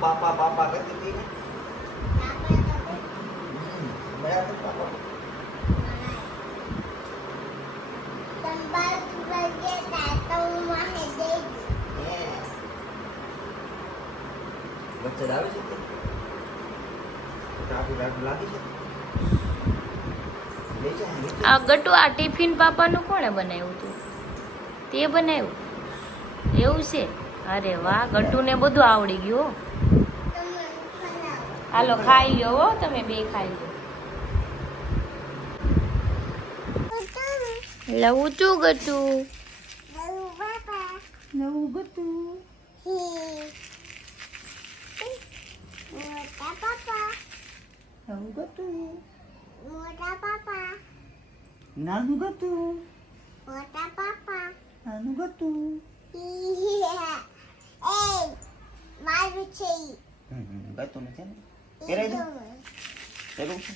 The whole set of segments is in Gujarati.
पापा पापा करती थी ना। मैं तो पापा बच्चे दावे છે કાપી કાપી લાગી છે લે છે આ ગટુ આ ટિફિન પાપાનું કોણે બનાવ્યું તું? તે બનાવ્યું? એવું છે? અરે વાહ, ગટુને બધું આવડી ગયું. હાલો ખાઈ લ્યો હો, તમે બે ખાઈ લ્યો. લવું છું ગટુ, લવું ગટુ. લવું ગટુ, નાનું ગટુ, નાનું ગટુ. ગટુ ને છે ને પહેરાઈ દો. પહેરવું છે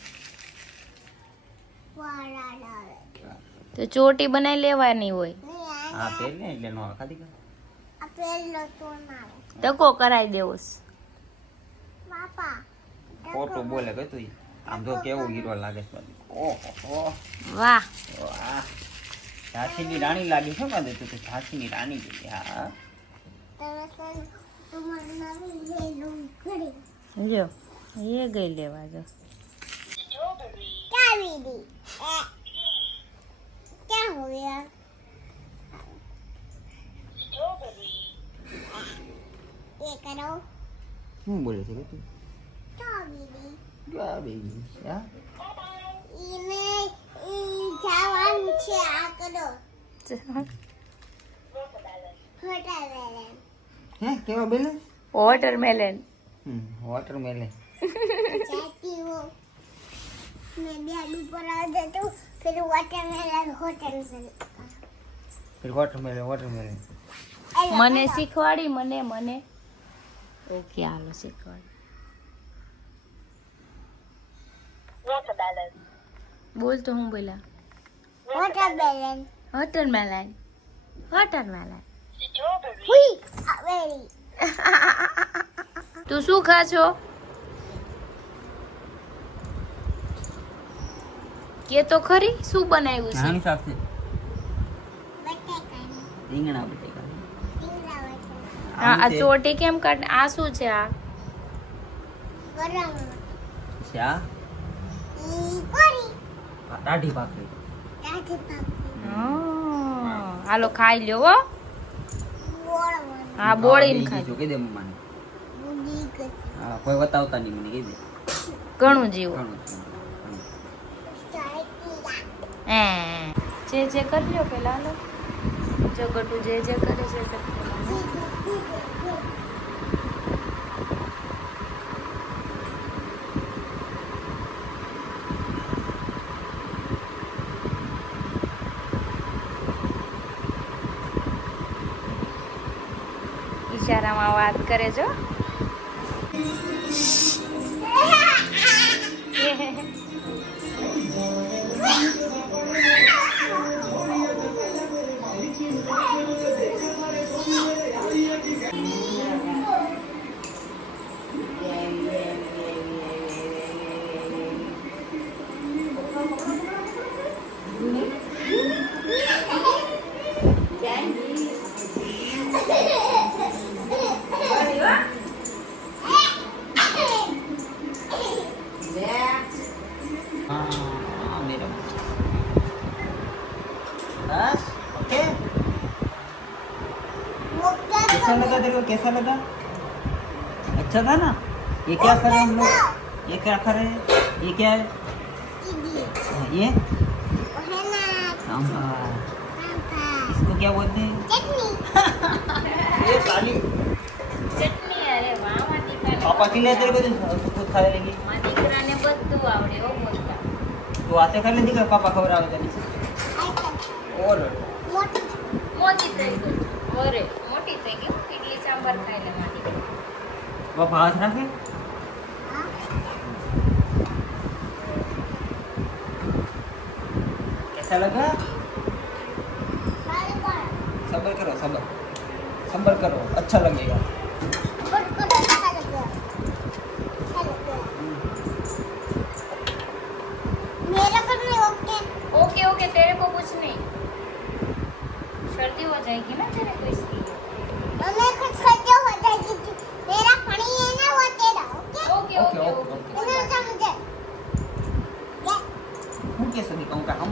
તો ચોટી બનાવી લેવાની હોય. હા પહેર ને એટલે નો ખાધી કર. તકો કરાઈ દેવો છે. ખોટું બોલે કે તું આમ તો કેવો હીરો લાગે છે. ઓહો વાહ વાહ, ઝાંસીની રાણી લાગી છે ને તું તો ઝાંસીની રાણી જેવી. હા જો એ ગઈ લેવા જો. क्या हो गया? ये करो. હું બોલે છે કે તું? સ્ટ્રોબેરી. હા? ઈને જવાનું છે આ કરો. વોટરમેલન. હે કેવા બેલેન્સ? વોટરમેલન. વોટરમેલન. चाहती हो मैं बेड ऊपर आ जाता हूँ फिर वाटरमेलन फिर वाटरमेलन મને શીખવાડી મને ઓકે હાલો શીખવાડી. બોલ તો હું બોલા. વોટરમેલન તું શું ખા છો? કે તો ખરી શું બનાવ્યું છે? આની સાથે રીંગણા બટેકા. આ ચોટી કેમ કાઢ? આ શું છે? આ ગરમ છે. આ દાઢી ભાખરી. હાલો ખાઈ લ્યો હો. હા બોળીને ખાઈ. કહી દે મમ્માને. હા કોઈ બતાવતા નહીં મને કહી દે. ઘણું જીવું. જે કરજો પેલા લો. જો ગટુ જે કરે છે તે ઈશારામાં વાત કરે જો. कैसा लगा तेरे को? कैसा लगा? अच्छा था ना? ये क्या कर रहे हैं हम लोग? ये क्या कर रहे हैं? ये क्या है? ये सांभर. इसको क्या बोलते हैं? चटनी. ये काली चटनी. अरे वाह माती का पापा के लिए तेरे को खुद खा लेगी. माती कराने બધું આવડે હો બોલતા. તો આતે કરી લેતી કે પાપા ખવડાવે તને? ઓર મોટી થઈ ગઈ. ઓરે મોટી થઈ ગઈ. ઇડલી સાંભાર ખાઈ લે માટી. પાપા હાથ રાખે. कैसा लगा? सब्र करो, सब्र करो, अच्छा लगेगा.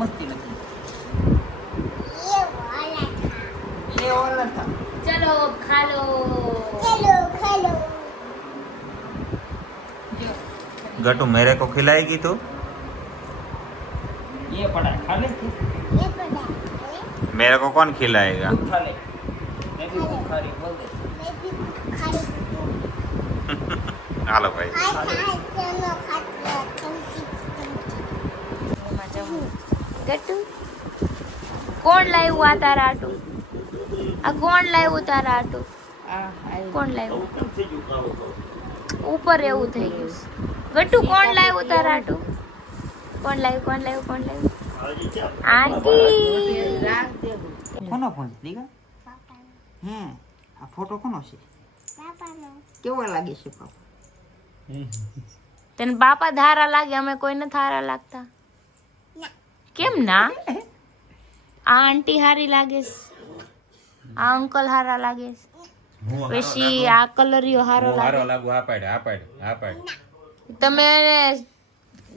સમજતી નથી એ ઓલા થા ચલો ખા લો. જો गट्टू मेरे को खिलाएगी तू? ये पड़ा खा ले तू मेरे को कौन खिलाएगा? तू खा ले मैं भी खूब खा रही बोल दे हालो भाई ગટ્ટુ કોણ લાવ્યું આ તારા આટું? આ કોણ લાવ્યું તારા આટું? કોણ લાવ્યું? ઉપર એવું થઈ ગયું. ગટ્ટુ કોણ લાવ્યું તારા આટું? કોણ લાવ્યું? આંટી. કોનો ફોન દીકા હે આ ફોટો કોનો છે કેવો લાગે છે પાપા તને બાપા ધારા લાગે, અમે કોઈને ધારા લાગતા? કેમ ના? આ આંટી હારી લાગે છે, આ અંકલ હારા લાગે છે, પછી આ કલરિયો હારો લાગે. लागू हा पाड તમે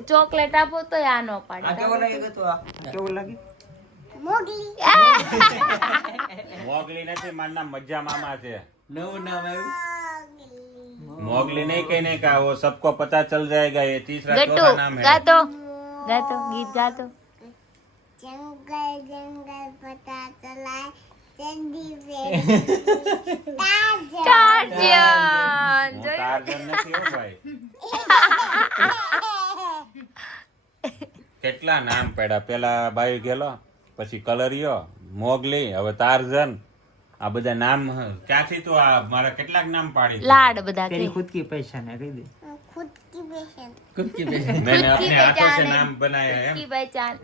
ચોકલેટ આપો તો આ નો પાડે. આ કેવો લાગે તો આ કેવો લાગે मोगली नहीं मानना मज्जा मामा से નવું નામ આવ્યું मोगली नहीं कहने का, वो सबको पता चल जाएगा ये तीसरा ગટ્ટુ चौथा नाम है. ગાતો ગીત ગાતો. ટાર્જન. હું ટાર્ઝન નથી હો ભાઈ. કેટલા નામ પડ્યા, પેલા બાઈ ગયેલો, પછી કલરિયો, મોગલી, હવે ટાર્ઝન. આ બધા નામ ક્યાંથી તો આ મારા કેટલાક નામ પાડી દીધા. લાડ બધા तेरी કે खुद की पहचान है कह दे खुद की पहचान मैंने खुद की अपने हाथों से पहचान है. नाम बनाया है. કી પહેચાન.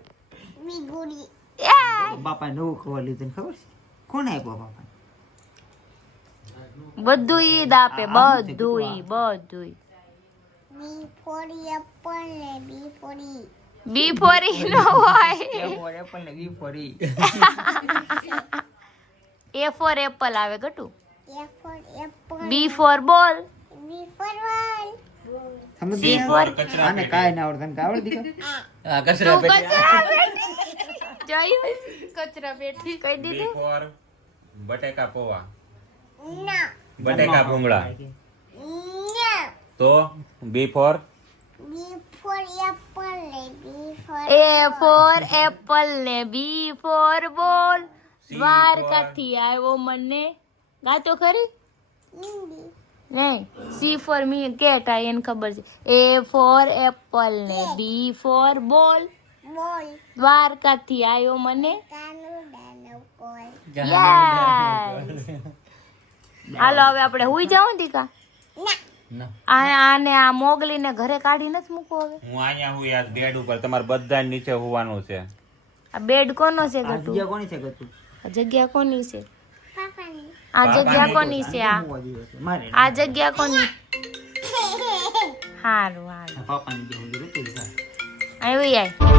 बापा नવું ખબર લીધું ખબર છે કોણ આપ્યો બાપા બધું ઈદ આપે, બધું બી ફોરી નો હોય. એપલ ને બી ફોરી એ ફોર એપલ આવે ગટુ. બી ફોર બોલ. સમજ સી ફોર કચરા આને કાય ના આવડે તને કાય આવડે દીકા આ કચરા તું કચરા પેટી. જોયું? કચરા પેટી કહી बी દીધું. फॉर बटेका पोहा, बटेका भूंगड़ा. तो B for A for apple ને બી ફોર બોલ. દ્વારકાથી આવ્યો મને ગાતો ખરી નહીં. સી ફોર મી કેટ આ એને ખબર છે. એ ફોર એપલ ને બી ફોર બોલ. દ્વારકાથી આવ્યો મને. Yes. હાલો હવે આપણે હુઈ જાઉં દીકા. આને આ મોગલી ને ઘરે કાઢી નથી મૂકવો હવે. હું અહીંયા હું યાર બેડ ઉપર, તમારે બધા નીચે હોવાનું છે. આ બેડ કોનો છે આ ગટુ? જગ્યા કોની છે ગતું આ જગ્યા કોની છે? આ જગ્યા કોની છે? મારે આ જગ્યા કોની? હારું હારું પાપાની જે હોય રે તે આવી આય.